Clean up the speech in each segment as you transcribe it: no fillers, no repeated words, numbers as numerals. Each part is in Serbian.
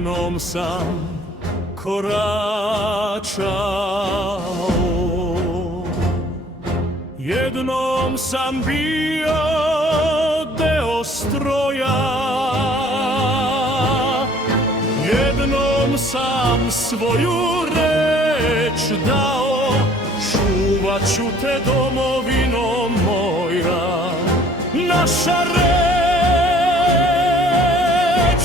jednom sam koračao, jednom sam bio deo stroja, jednom sam svoju reč dao, čuvat ću te domovino moja. Naša reč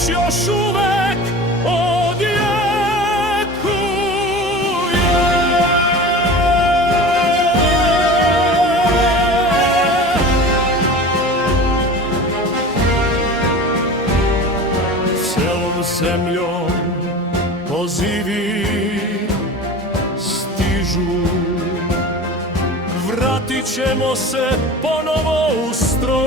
još uvek odjekuje. Celom zemljom pozivi stižu, vratit ćemo se ponovo u stroj.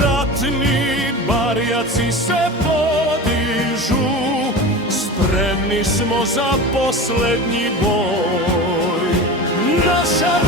Ratni barjaci se podižu, spremni smo za poslednji boj. Naša